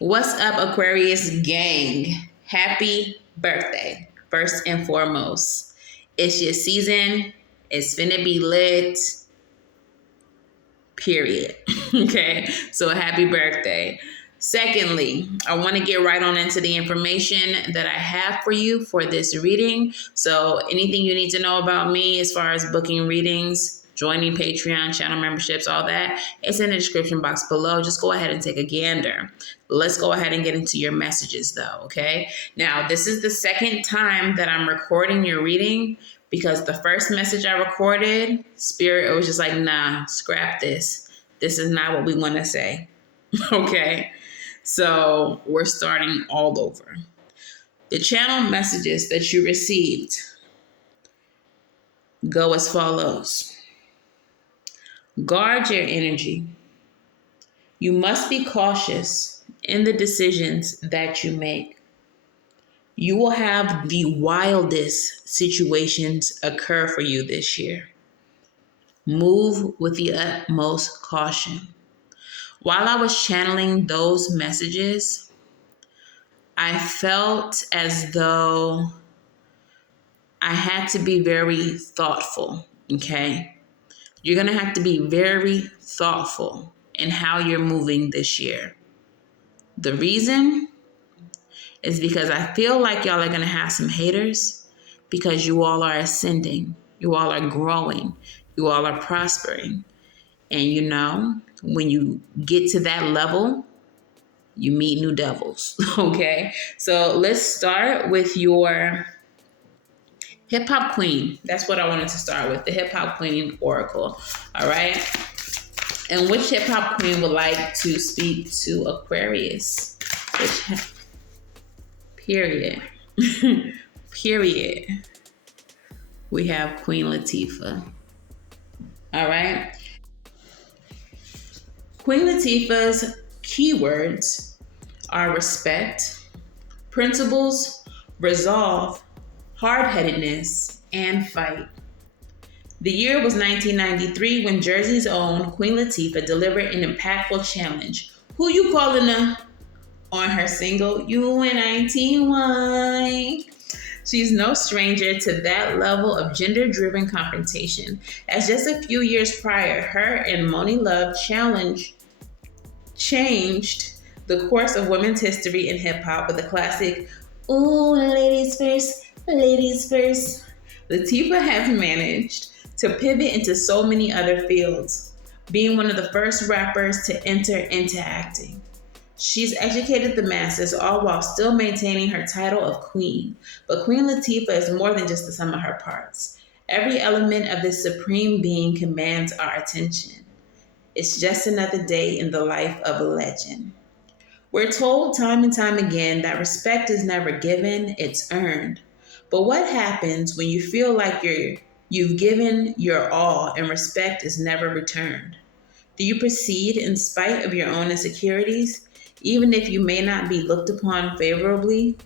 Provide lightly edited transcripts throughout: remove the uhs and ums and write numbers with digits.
What's up, Aquarius gang? Happy birthday, first and foremost. It's your season. It's finna be lit. Period. Okay, so happy birthday. Secondly, I want to get right on into the information that I have for you for this reading. So anything you need to know about me as far as booking readings, joining Patreon, channel memberships, all that, it's in the description box below. Just go ahead and take a gander. Let's go ahead and get into your messages though, okay? Now, this is the second time that I'm recording your reading because the first message I recorded, Spirit, it was just like, nah, scrap this. This is not what we want to say, okay? So we're starting all over. The channel messages that you received go as follows. Guard your energy. You must be cautious in the decisions that you make. You will have the wildest situations occur for you this year. Move with the utmost caution. While I was channeling those messages, I felt as though I had to be very thoughtful, okay? You're going to have to be very thoughtful in how you're moving this year. The reason is because I feel like y'all are going to have some haters because you all are ascending. You all are growing. You all are prospering. And you know, when you get to that level, you meet new devils, okay? So let's start with your hip-hop queen. That's what I wanted to start with, the hip-hop queen oracle, all right? And which hip-hop queen would like to speak to Aquarius? Period. Period. We have Queen Latifah, all right? Queen Latifah's keywords are respect, principles, resolve, hard-headedness, and fight. The year was 1993 when Jersey's own Queen Latifah delivered an impactful challenge. Who you calling her? On her single, You and 19Y. She's no stranger to that level of gender-driven confrontation, as just a few years prior, her and Moni Love changed the course of women's history in hip-hop with the classic, ooh, ladies first, ladies first. Latifah has managed to pivot into so many other fields, being one of the first rappers to enter into acting. She's educated the masses, all while still maintaining her title of queen. But Queen Latifah is more than just the sum of her parts. Every element of this supreme being commands our attention. It's just another day in the life of a legend. We're told time and time again that respect is never given, it's earned. But what happens when you feel like you've given your all and respect is never returned? Do you proceed in spite of your own insecurities, even if you may not be looked upon favorably?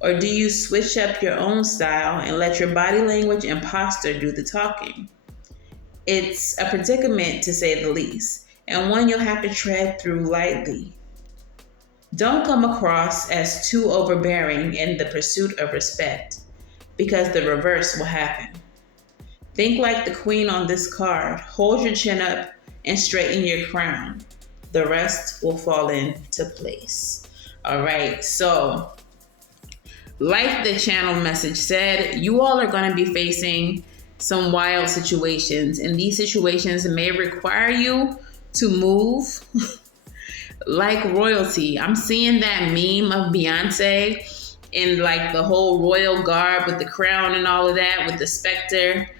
Or do you switch up your own style and let your body language and posture do the talking? It's a predicament, to say the least, and one you'll have to tread through lightly. Don't come across as too overbearing in the pursuit of respect, because the reverse will happen. Think like the queen on this card. Hold your chin up and straighten your crown. The rest will fall into place. All right, so like the channel message said, you all are going to be facing some wild situations, and these situations may require you to move like royalty. I'm seeing that meme of Beyonce in like the whole royal garb with the crown and all of that with the specter.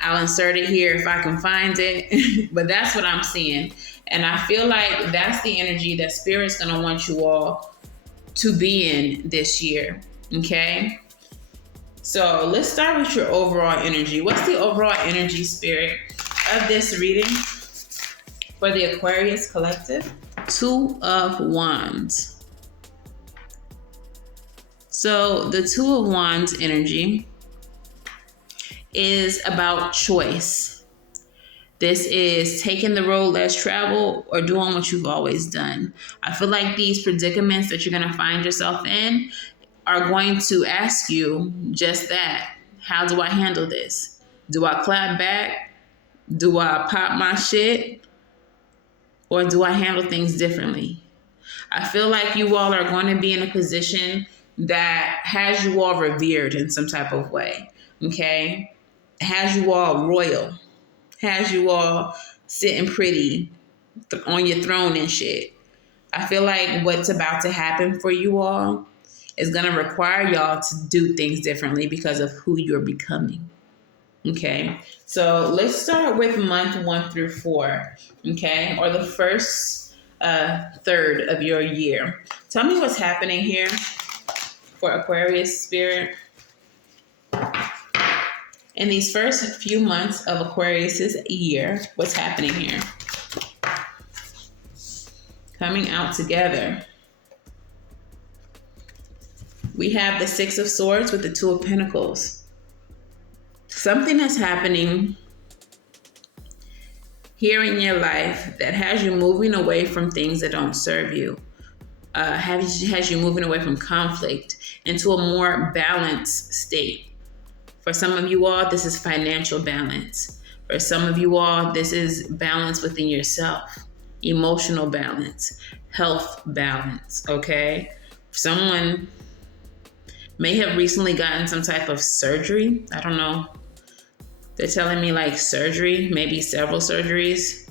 I'll insert it here if I can find it, but that's what I'm seeing. And I feel like that's the energy that Spirit's going to want you all to be in this year, okay? So let's start with your overall energy. What's the overall energy, Spirit, of this reading for the Aquarius collective? Two of Wands. So the Two of Wands energy is about choice. This is taking the road less traveled or doing what you've always done. I feel like these predicaments that you're going to find yourself in are going to ask you just that. How do I handle this? Do I clap back? Do I pop my shit? Or do I handle things differently? I feel like you all are going to be in a position that has you all revered in some type of way. Okay? Has you all royal. Has you all sitting pretty on your throne and shit. I feel like what's about to happen for you all is going to require y'all to do things differently because of who you're becoming. Okay, so let's start with month 1 through 4, okay, or the first third of your year. Tell me what's happening here for Aquarius spirit. In these first few months of Aquarius's year, what's happening here? Coming out together. We have the Six of Swords with the Two of Pentacles. Something is happening here in your life that has you moving away from things that don't serve you. Has you moving away from conflict into a more balanced state. For some of you all, this is financial balance. For some of you all, this is balance within yourself, emotional balance, health balance, okay? Someone may have recently gotten some type of surgery. I don't know. They're telling me like surgery, maybe several surgeries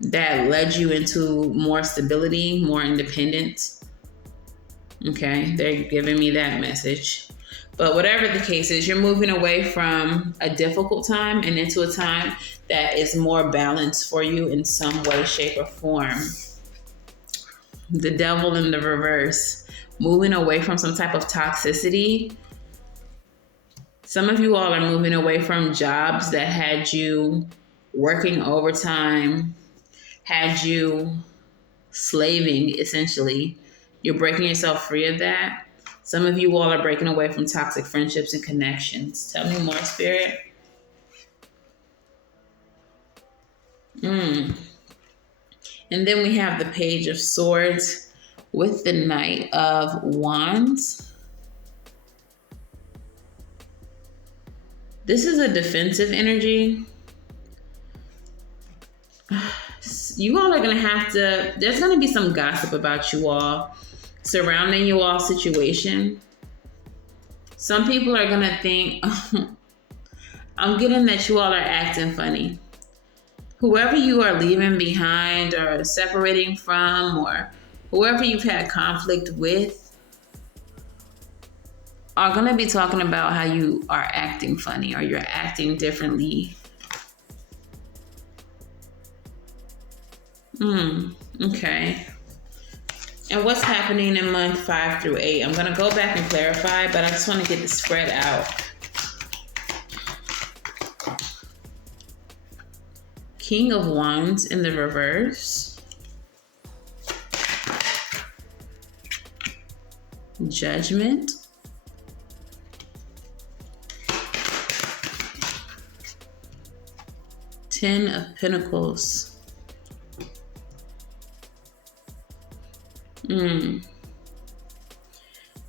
that led you into more stability, more independence. Okay, they're giving me that message. But whatever the case is, you're moving away from a difficult time and into a time that is more balanced for you in some way, shape, or form. The Devil in the reverse, moving away from some type of toxicity. Some of you all are moving away from jobs that had you working overtime, had you slaving, essentially. You're breaking yourself free of that. Some of you all are breaking away from toxic friendships and connections. Tell me more, Spirit. And then we have the Page of Swords with the Knight of Wands. This is a defensive energy. You all are going to have to, there's going to be some gossip about you all surrounding you all situation. Some people are going to think, I'm getting that you all are acting funny. Whoever you are leaving behind or separating from, or whoever you've had conflict with, are going to be talking about how you are acting funny or you're acting differently. Okay. And what's happening in month 5 through 8? I'm going to go back and clarify, but I just want to get the spread out. King of Wands in the reverse. Judgment. Ten of Pentacles.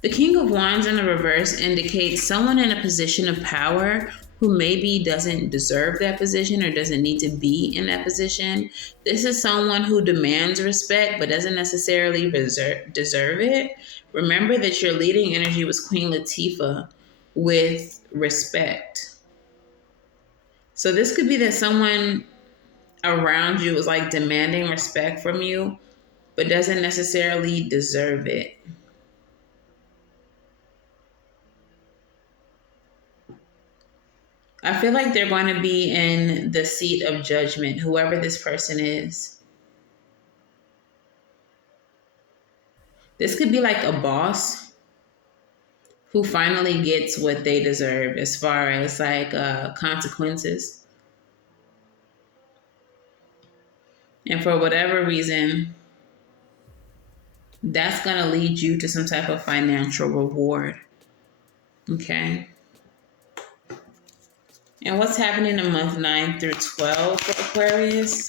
The King of Wands in the reverse indicates someone in a position of power who maybe doesn't deserve that position or doesn't need to be in that position. This is someone who demands respect but doesn't necessarily deserve it. Remember that your leading energy was Queen Latifah with respect. So this could be that someone around you is like demanding respect from you but doesn't necessarily deserve it. I feel like they're going to be in the seat of judgment, whoever this person is. This could be like a boss who finally gets what they deserve as far as like consequences. And for whatever reason, That's going to lead you to some type of financial reward. Okay. And what's happening in month 9 through 12 for Aquarius?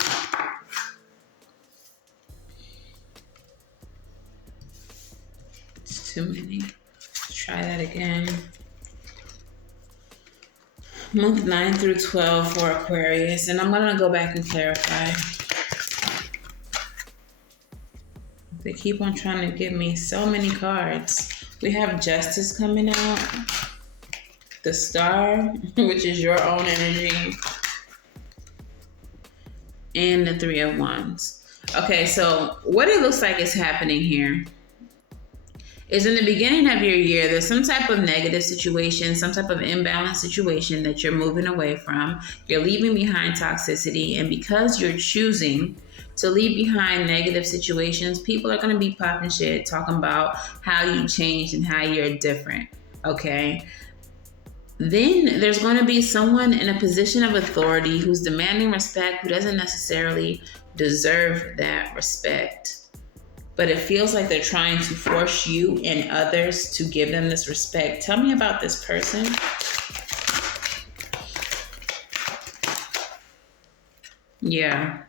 It's too many. Let's try that again. Month 9 through 12 for Aquarius. And I'm going to go back and clarify. They keep on trying to give me so many cards. We have Justice coming out. The Star, which is your own energy. And the Three of Wands. Okay, so what it looks like is happening here is in the beginning of your year, there's some type of negative situation, some type of imbalanced situation that you're moving away from. You're leaving behind toxicity. And because you're choosing to leave behind negative situations, people are going to be popping shit, talking about how you changed and how you're different. Okay. Then there's going to be someone in a position of authority who's demanding respect, who doesn't necessarily deserve that respect. But it feels like they're trying to force you and others to give them this respect. Tell me about this person. Yeah.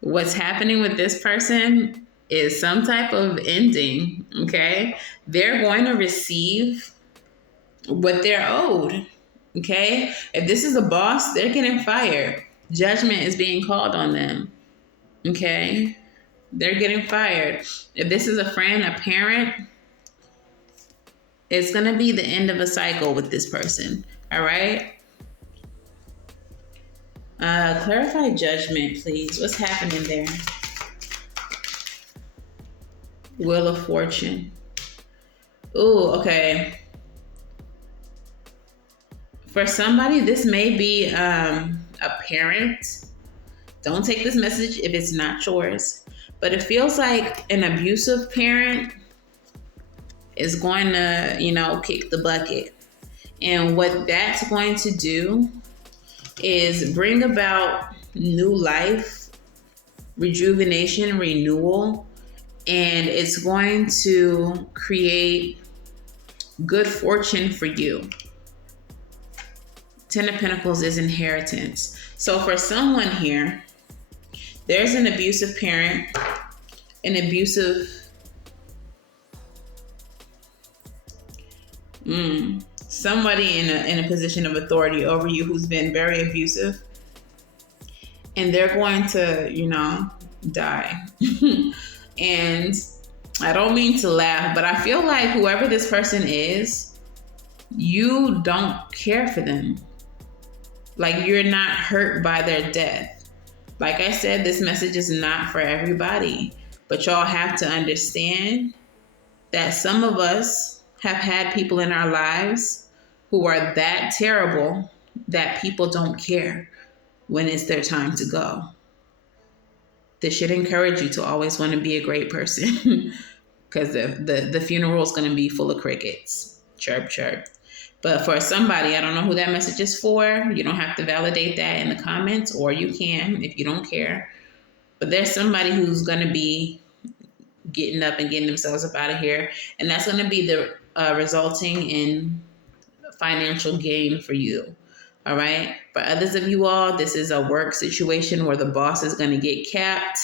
What's happening with this person is some type of ending, okay? They're going to receive what they're owed, okay? If this is a boss, they're getting fired. Judgment is being called on them, okay? They're getting fired. If this is a friend, a parent, it's going to be the end of a cycle with this person, all right? Clarify Judgment, please. What's happening there? Wheel of Fortune. Ooh, okay. For somebody, this may be a parent. Don't take this message if it's not yours. But it feels like an abusive parent is going to, kick the bucket. And what that's going to do is bring about new life, rejuvenation, renewal, and it's going to create good fortune for you. Ten of Pentacles is inheritance. So for someone here, there's an abusive parent, an abusive somebody in a position of authority over you who's been very abusive, and they're going to, die. And I don't mean to laugh, but I feel like whoever this person is, you don't care for them. Like, you're not hurt by their death. Like I said, this message is not for everybody, but y'all have to understand that some of us have had people in our lives who are that terrible that people don't care when it's their time to go. This should encourage you to always want to be a great person, because the funeral is going to be full of crickets. Chirp, chirp. But for somebody, I don't know who that message is for. You don't have to validate that in the comments, or you can if you don't care. But there's somebody who's going to be getting up and getting themselves up out of here. And that's going to be the resulting in financial gain for you. All right. For others of you all, this is a work situation where the boss is going to get capped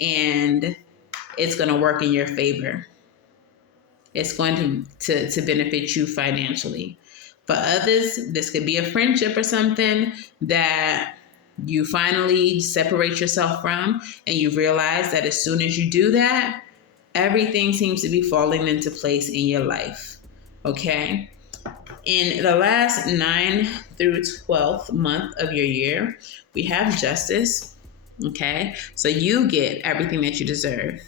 and it's going to work in your favor. It's going to benefit you financially. For others, this could be a friendship or something that you finally separate yourself from, and you realize that as soon as you do that, everything seems to be falling into place in your life. Okay? In the last 9 through 12th month of your year, we have Justice. Okay? So you get everything that you deserve.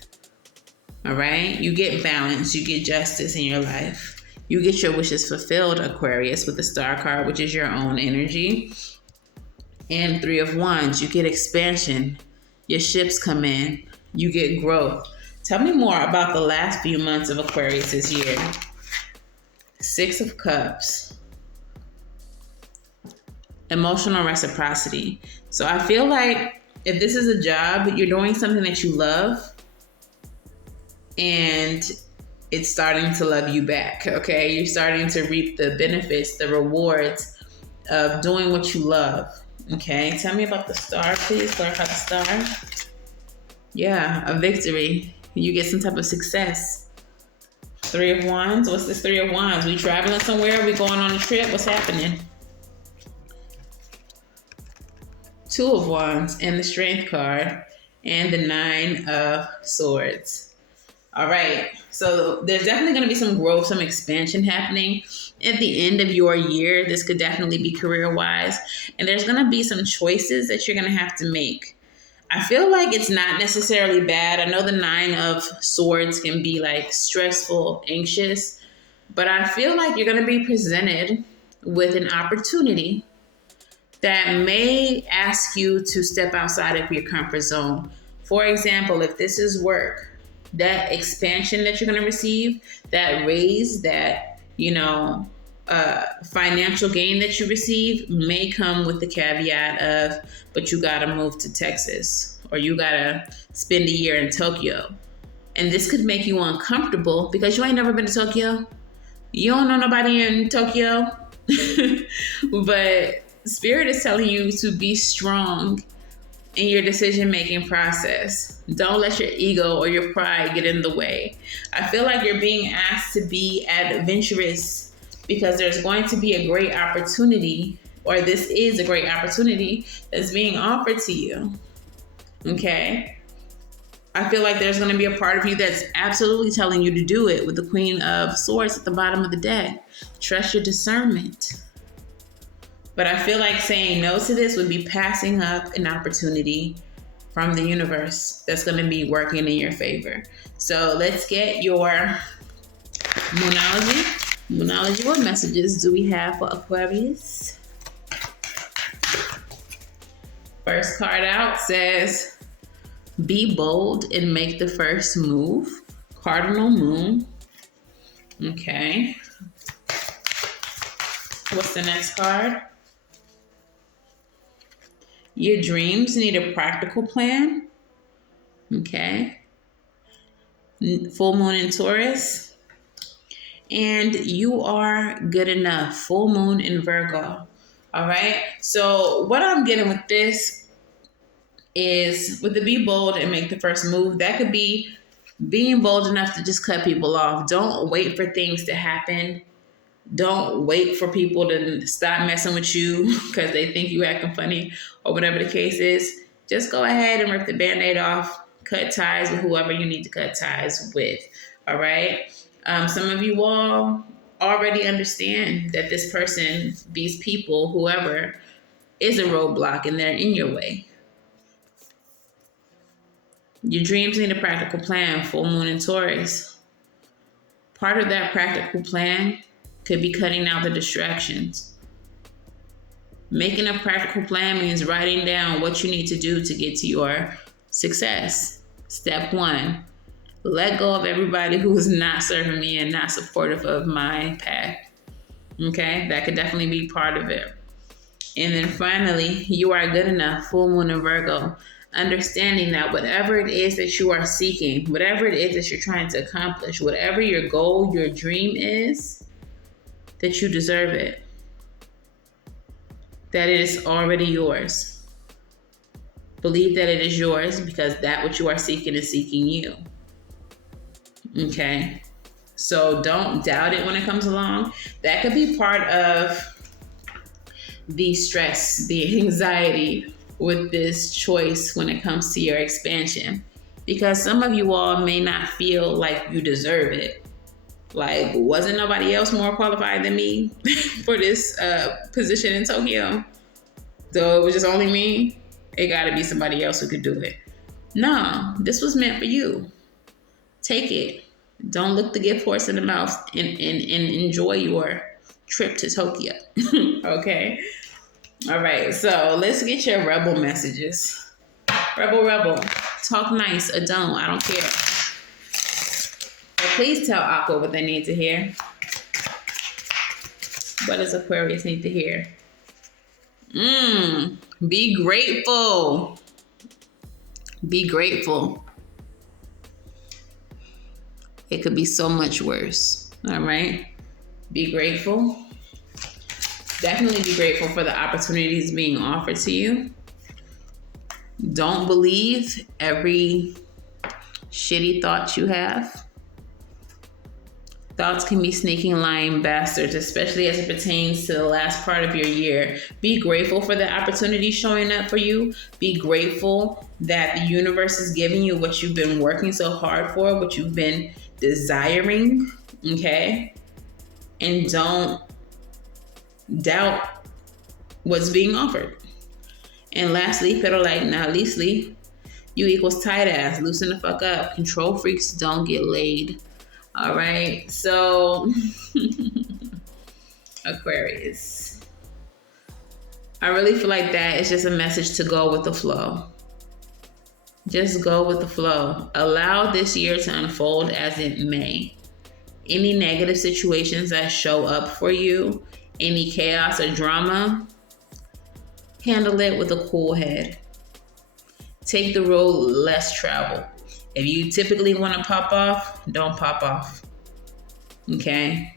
All right? You get balance. You get justice in your life. You get your wishes fulfilled, Aquarius, with the Star card, which is your own energy. And Three of Wands, you get expansion. Your ships come in. You get growth. Tell me more about the last few months of Aquarius this year. Six of Cups. Emotional reciprocity. So I feel like if this is a job, you're doing something that you love, and it's starting to love you back, okay? You're starting to reap the benefits, the rewards of doing what you love, okay? Tell me about the star, please. Clarify the star. Yeah, a victory. You get some type of success. Three of Wands. What's this Three of Wands? We traveling somewhere? We going on a trip? What's happening? Two of Wands and the Strength card and the Nine of Swords. All right. So there's definitely going to be some growth, some expansion happening at the end of your year. This could definitely be career-wise. And there's going to be some choices that you're going to have to make. I feel like it's not necessarily bad. I know the Nine of Swords can be like stressful, anxious, but I feel like you're going to be presented with an opportunity that may ask you to step outside of your comfort zone. For example, if this is work, that expansion that you're going to receive, that raise, that, financial gain that you receive may come with the caveat of, but you got to move to Texas or you got to spend a year in Tokyo. And this could make you uncomfortable because you ain't never been to Tokyo. You don't know nobody in Tokyo. But Spirit is telling you to be strong in your decision-making process. Don't let your ego or your pride get in the way. I feel like you're being asked to be adventurous because there's going to be a great opportunity, or this is a great opportunity that's being offered to you. Okay? I feel like there's going to be a part of you that's absolutely telling you to do it with the Queen of Swords at the bottom of the deck. Trust your discernment. But I feel like saying no to this would be passing up an opportunity from the universe that's going to be working in your favor. So let's get your Moonology. Moonology, what messages do we have for Aquarius? First card out says, be bold and make the first move. Cardinal Moon. Okay. What's the next card? Your dreams need a practical plan. Okay. Full moon in Taurus. And you are good enough. Full moon in Virgo. All right. So what I'm getting with this is with the be bold and make the first move. That could be being bold enough to just cut people off. Don't wait for things to happen. Don't wait for people to stop messing with you because they think you acting funny or whatever the case is. Just go ahead and rip the Band-Aid off. Cut ties with whoever you need to cut ties with. All right. Some of you all already understand that this person, these people, whoever, is a roadblock and they're in your way. Your dreams need a practical plan. Full moon in Taurus. Part of that practical plan could be cutting out the distractions. Making a practical plan means writing down what you need to do to get to your success. Step 1, let go of everybody who is not serving me and not supportive of my path. Okay, that could definitely be part of it. And then finally, you are good enough. Full moon in Virgo. Understanding that whatever it is that you are seeking, whatever it is that you're trying to accomplish, whatever your goal, your dream is, that you deserve it. That it is already yours. Believe that it is yours because that what you are seeking is seeking you. Okay? So don't doubt it when it comes along. That could be part of the stress, the anxiety with this choice when it comes to your expansion. Because some of you all may not feel like you deserve it. Like, wasn't nobody else more qualified than me for this position in Tokyo? So it was just only me? It gotta be somebody else who could do it. No, this was meant for you. Take it. Don't look the gift horse in the mouth and enjoy your trip to Tokyo. Okay? All right, so let's get your rebel messages. Rebel, talk nice or don't, I don't care. But please tell Aqua what they need to hear. What does Aquarius need to hear? Be grateful. Be grateful. It could be so much worse. All right. Be grateful. Definitely be grateful for the opportunities being offered to you. Don't believe every shitty thought you have. Thoughts can be sneaking, lying bastards, especially as it pertains to the last part of your year. Be grateful for the opportunity showing up for you. Be grateful that the universe is giving you what you've been working so hard for, what you've been desiring, okay? And don't doubt what's being offered. And lastly, pero like not leastly, you equals tight ass. Loosen the fuck up. Control freaks don't get laid. All right, so Aquarius. I really feel like that is just a message to go with the flow. Just go with the flow. Allow this year to unfold as it may. Any negative situations that show up for you, any chaos or drama, handle it with a cool head. Take the road less traveled. If you typically want to pop off, don't pop off. Okay?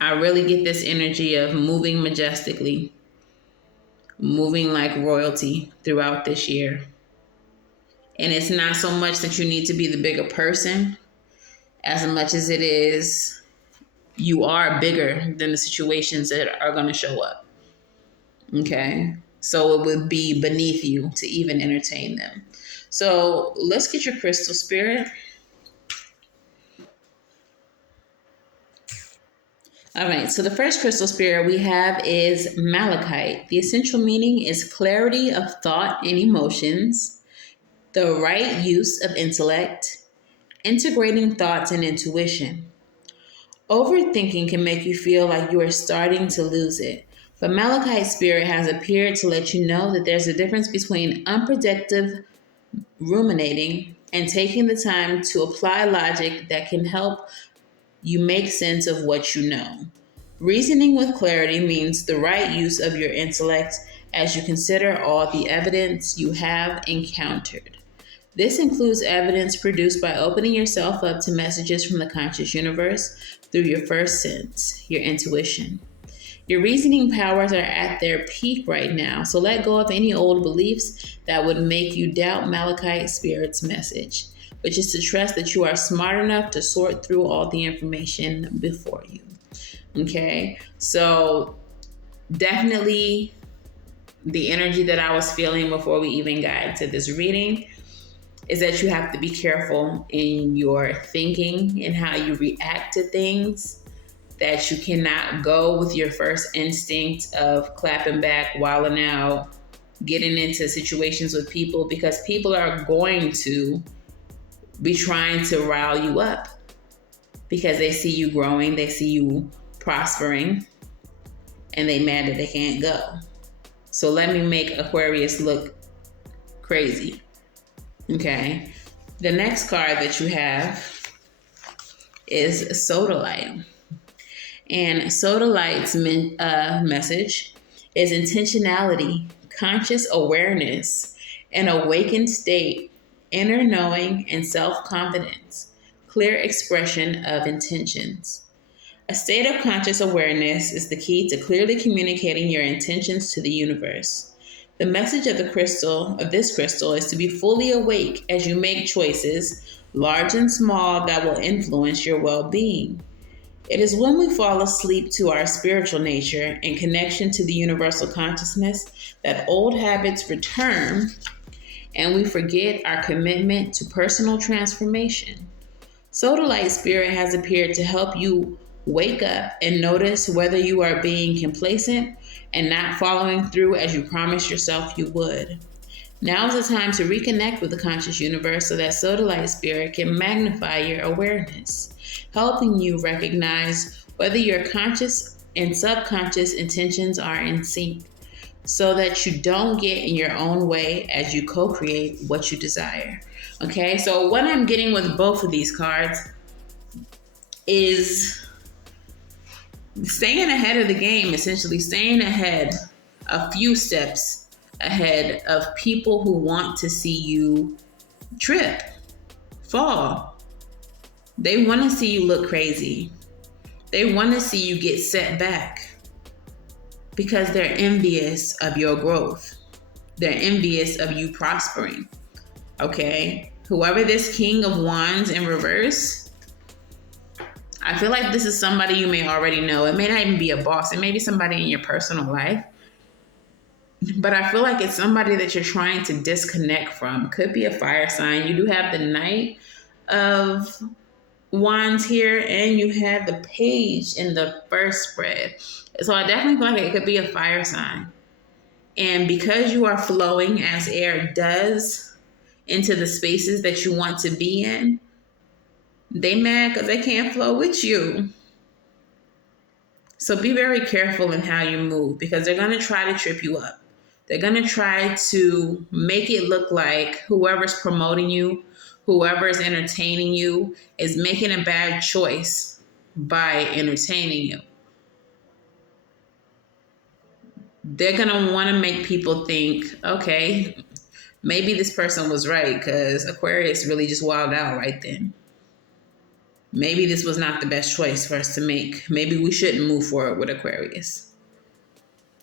I really get this energy of moving majestically, moving like royalty throughout this year. And it's not so much that you need to be the bigger person, as much as it is you are bigger than the situations that are going to show up. Okay? So it would be beneath you to even entertain them. So let's get your crystal, Spirit. All right, so the first crystal, Spirit, we have is malachite. The essential meaning is clarity of thought and emotions, the right use of intellect, integrating thoughts and intuition. Overthinking can make you feel like you are starting to lose it. But Malachite Spirit has appeared to let you know that there's a difference between unproductive ruminating and taking the time to apply logic that can help you make sense of what you know. Reasoning with clarity means the right use of your intellect as you consider all the evidence you have encountered. This includes evidence produced by opening yourself up to messages from the conscious universe through your first sense, your intuition. Your reasoning powers are at their peak right now, so let go of any old beliefs that would make you doubt Malachite Spirit's message, which is to trust that you are smart enough to sort through all the information before you. Okay, so definitely the energy that I was feeling before we even got into this reading is that you have to be careful in your thinking and how you react to things, that you cannot go with your first instinct of clapping back, wilding out, getting into situations with people, because people are going to be trying to rile you up because they see you growing, they see you prospering, and they mad that they can't go. So let me make Aquarius look crazy. Okay. The next card that you have is Sodalite. And Sodalite's message is intentionality, conscious awareness, an awakened state, inner knowing, and self-confidence, clear expression of intentions. A state of conscious awareness is the key to clearly communicating your intentions to the universe. The message of this crystal is to be fully awake as you make choices, large and small, that will influence your well-being. It is when we fall asleep to our spiritual nature and connection to the universal consciousness that old habits return and we forget our commitment to personal transformation. Sodalite Spirit has appeared to help you wake up and notice whether you are being complacent and not following through as you promised yourself you would. Now is the time to reconnect with the conscious universe so that Sodalite Spirit can magnify your awareness, helping you recognize whether your conscious and subconscious intentions are in sync, so that you don't get in your own way as you co-create what you desire. Okay, so what I'm getting with both of these cards is staying ahead of the game, essentially staying ahead, a few steps ahead of people who want to see you trip. fall. They want to see you look crazy. They want to see you get set back because they're envious of your growth. They're envious of you prospering. Okay? Whoever this King of Wands in reverse, I feel like this is somebody you may already know. It may not even be a boss. It may be somebody in your personal life. But I feel like it's somebody that you're trying to disconnect from. Could be a fire sign. You do have the Knight of Wands here, and you have the Page in the first spread. So I definitely feel like it could be a fire sign. And because you are flowing as air does into the spaces that you want to be in, they mad because they can't flow with you. So be very careful in how you move, because they're going to try to trip you up. They're going to try to make it look like whoever's promoting you, whoever is entertaining you, is making a bad choice by entertaining you. They're going to want to make people think, okay, maybe this person was right, because Aquarius really just wilded out right then. Maybe this was not the best choice for us to make. Maybe we shouldn't move forward with Aquarius.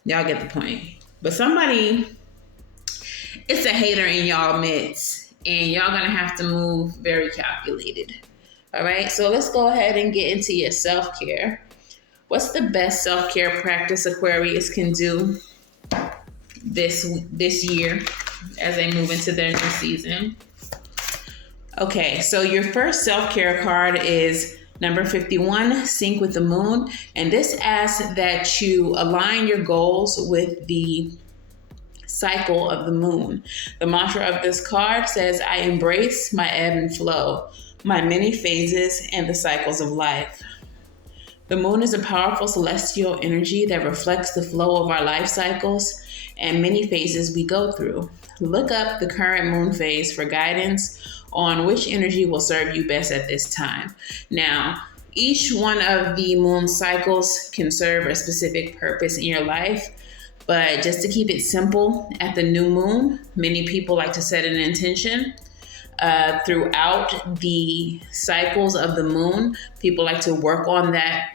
Y'all get the point. But somebody, it's a hater in y'all midst, and y'all gonna have to move very calculated. All right, so let's go ahead and get into your self-care. What's the best self-care practice Aquarius can do this year as they move into their new season? Okay, so your first self-care card is number 51, Sync with the Moon. And this asks that you align your goals with the cycle of the moon. The mantra of this card says, I embrace my ebb and flow, my many phases, and the cycles of life. The moon is a powerful celestial energy that reflects the flow of our life cycles and many phases we go through. Look up the current moon phase for guidance on which energy will serve you best at this time. Now, each one of the moon cycles can serve a specific purpose in your life, but just to keep it simple, at the new moon, many people like to set an intention. Throughout the cycles of the moon, people like to work on that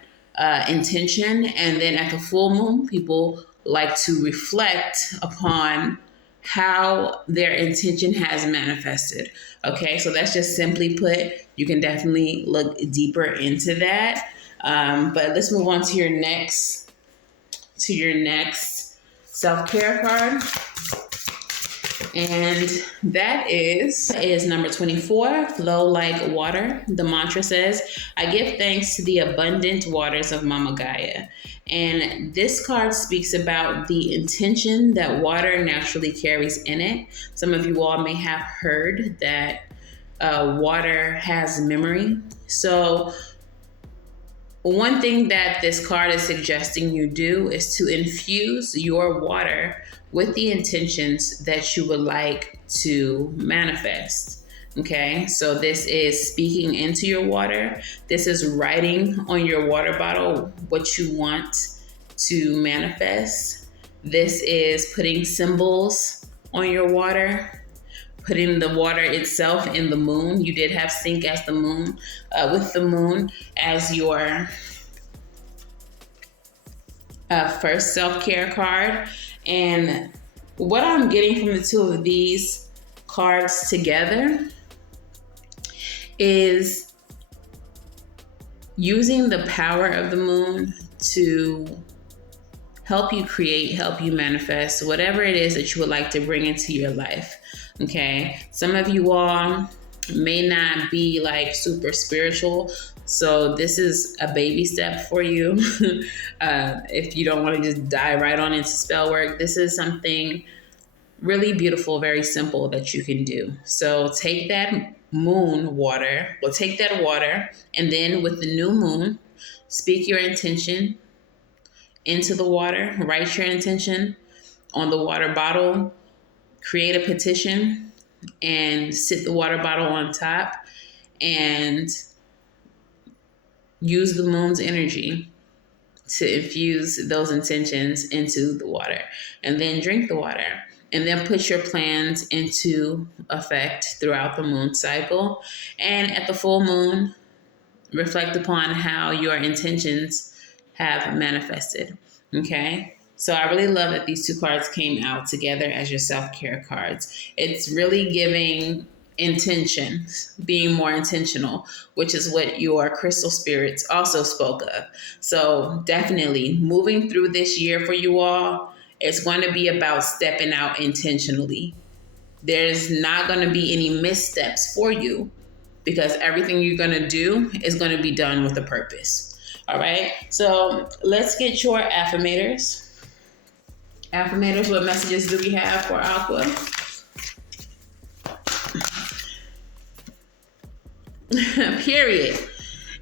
intention, and then at the full moon, people like to reflect upon how their intention has manifested. Okay, so that's just simply put. You can definitely look deeper into that. But let's move on to your next self-care card. And that is number 24, Flow Like Water. The mantra says, I give thanks to the abundant waters of Mama Gaia. And this card speaks about the intention that water naturally carries in it. Some of you all may have heard that water has memory. So one thing that this card is suggesting you do is to infuse your water with the intentions that you would like to manifest. Okay, so this is speaking into your water. This is writing on your water bottle what you want to manifest. This is putting symbols on your water, putting the water itself in the moon. You did have sync as the moon, with the moon as your first self-care card. And what I'm getting from the two of these cards together is using the power of the moon to help you create, help you manifest whatever it is that you would like to bring into your life. Okay, some of you all may not be like super spiritual, so this is a baby step for you. If you don't want to just dive right on into spell work, this is something really beautiful, very simple that you can do. So take that moon water, take that water, and then with the new moon, speak your intention into the water, write your intention on the water bottle, create a petition, and sit the water bottle on top, and use the moon's energy to infuse those intentions into the water, and then drink the water. and then put your plans into effect throughout the moon cycle. And at the full moon, reflect upon how your intentions have manifested. Okay? So I really love that these two cards came out together as your self-care cards. It's really giving intention, being more intentional, which is what your crystal spirits also spoke of. So definitely moving through this year for you all, it's going to be about stepping out intentionally. There's not going to be any missteps for you because everything you're going to do is going to be done with a purpose. All right. So let's get your affirmators. Affirmators, what messages do we have for Aqua? Period.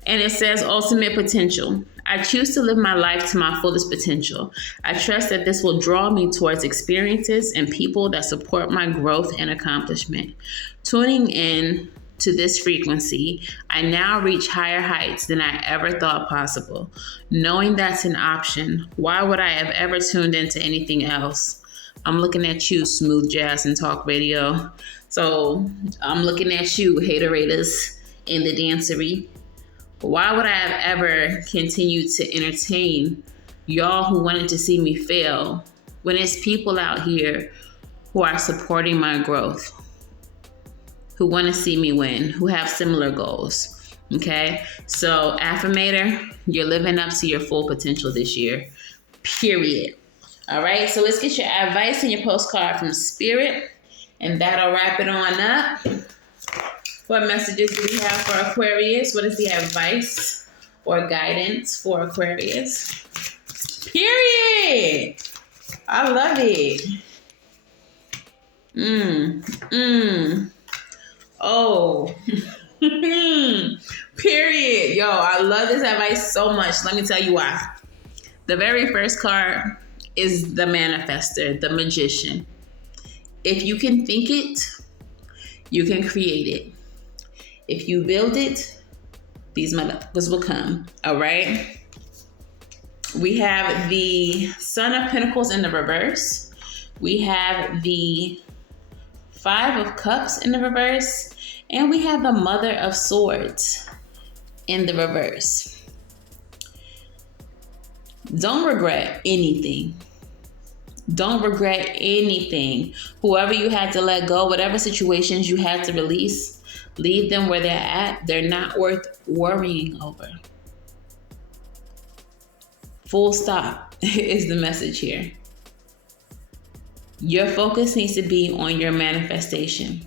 And it says ultimate potential. I choose to live my life to my fullest potential. I trust that this will draw me towards experiences and people that support my growth and accomplishment. Tuning in to this frequency, I now reach higher heights than I ever thought possible. Knowing that's an option, why would I have ever tuned into anything else? I'm looking at you, Smooth Jazz and Talk Radio. So I'm looking at you, haterators in the dancery. Why would I have ever continued to entertain y'all who wanted to see me fail when it's people out here who are supporting my growth, who want to see me win, who have similar goals? Okay, so affirmator, you're living up to your full potential this year, period. All right, so let's get your advice and your postcard from Spirit, and that'll wrap it on up. What messages do we have for Aquarius? What is the advice or guidance for Aquarius? Period. I love it. Oh. Period. Yo, I love this advice so much. Let me tell you why. The very first card is the manifester, the magician. If you can think it, you can create it. If you build it, these motherfuckers will come. All right. We have the Son of Pentacles in the reverse. We have the Five of Cups in the reverse. And we have the Mother of Swords in the reverse. Don't regret anything. Don't regret anything. Whoever you had to let go, whatever situations you had to release, leave them where they're at. They're not worth worrying over. Full stop is the message here. Your focus needs to be on your manifestation.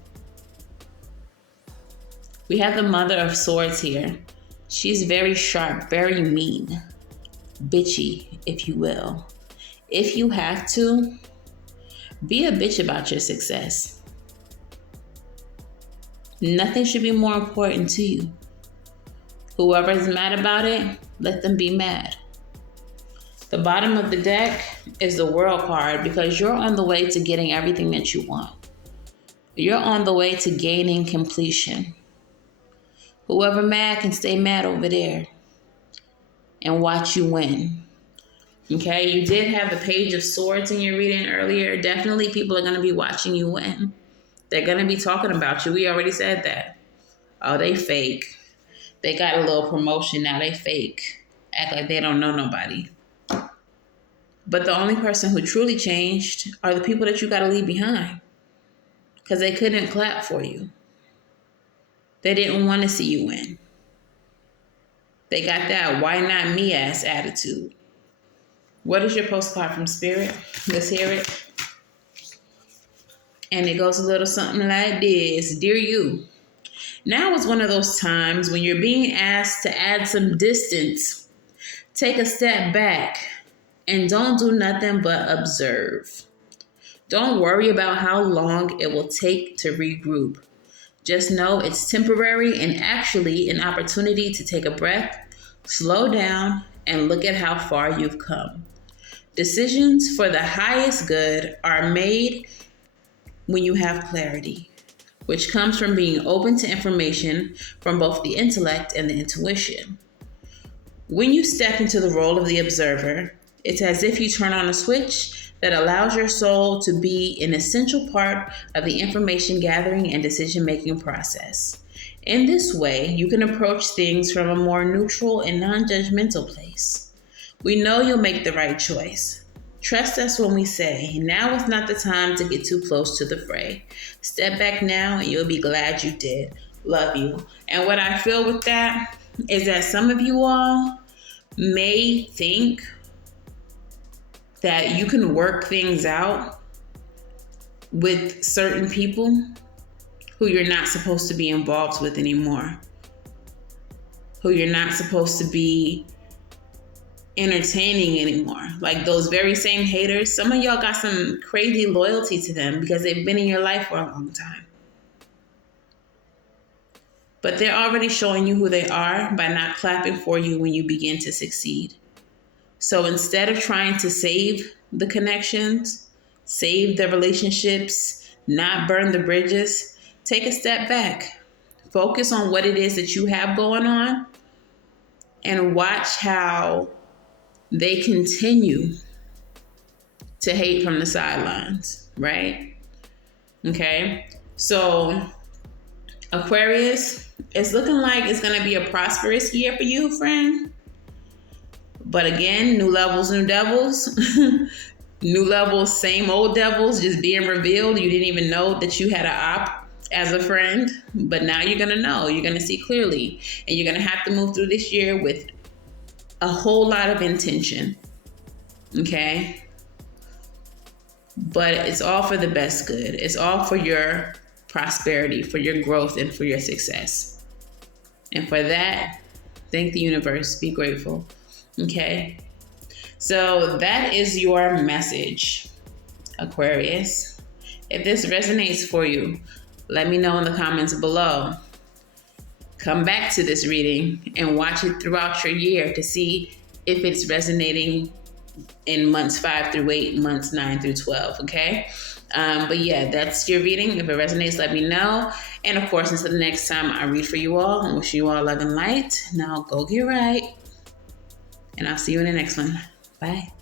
We have the Mother of Swords here. She's very sharp, very mean, bitchy, if you will. If you have to, be a bitch about your success. Nothing should be more important to you. Whoever is mad about it, let them be mad. The bottom of the deck is the World card because you're on the way to getting everything that you want. You're on the way to gaining completion. Whoever mad can stay mad over there and watch you win. Okay, you did have the Page of Swords in your reading earlier. Definitely people are going to be watching you win. They're going to be talking about you. We already said that. Oh, they fake. They got a little promotion now. They fake. Act like they don't know nobody. But the only person who truly changed are the people that you got to leave behind. Because they couldn't clap for you. They didn't want to see you win. They got that why not me ass attitude. What is your postcard from Spirit? Let's hear it. And it goes a little something like this. Dear you, now is one of those times when you're being asked to add some distance. Take a step back and don't do nothing but observe. Don't worry about how long it will take to regroup. Just know it's temporary and actually an opportunity to take a breath, slow down, and look at how far you've come. Decisions for the highest good are made when you have clarity, which comes from being open to information from both the intellect and the intuition. When you step into the role of the observer, it's as if you turn on a switch that allows your soul to be an essential part of the information gathering and decision making process. In this way, you can approach things from a more neutral and non judgmental place. We know you'll make the right choice. Trust us when we say, now is not the time to get too close to the fray. Step back now and you'll be glad you did. Love you. And what I feel with that is that some of you all may think that you can work things out with certain people who you're not supposed to be involved with anymore, who you're not supposed to be entertaining anymore. Like those very same haters, some of y'all got some crazy loyalty to them because they've been in your life for a long time. But they're already showing you who they are by not clapping for you when you begin to succeed. So instead of trying to save the connections, save the relationships, not burn the bridges, take a step back. Focus on what it is that you have going on and watch how they continue to hate from the sidelines, right? Okay, so Aquarius, it's looking like it's going to be a prosperous year for you, friend. But again, new levels, new devils. New levels, same old devils just being revealed. You didn't even know that you had an op as a friend, but now you're going to know. You're going to see clearly. And you're going to have to move through this year with a whole lot of intention. Okay? But it's all for the best good. It's all for your prosperity, for your growth, and for your success. And for that, thank the universe. Be grateful. Okay? So that is your message, Aquarius. If this resonates for you, let me know in the comments below. Come back to this reading and watch it throughout your year to see if it's resonating in months 5 through 8, months 9 through 12, okay? But yeah, that's your reading. If it resonates, let me know. And of course, until the next time I read for you all, and wish you all love and light. Now go get right. And I'll see you in the next one. Bye.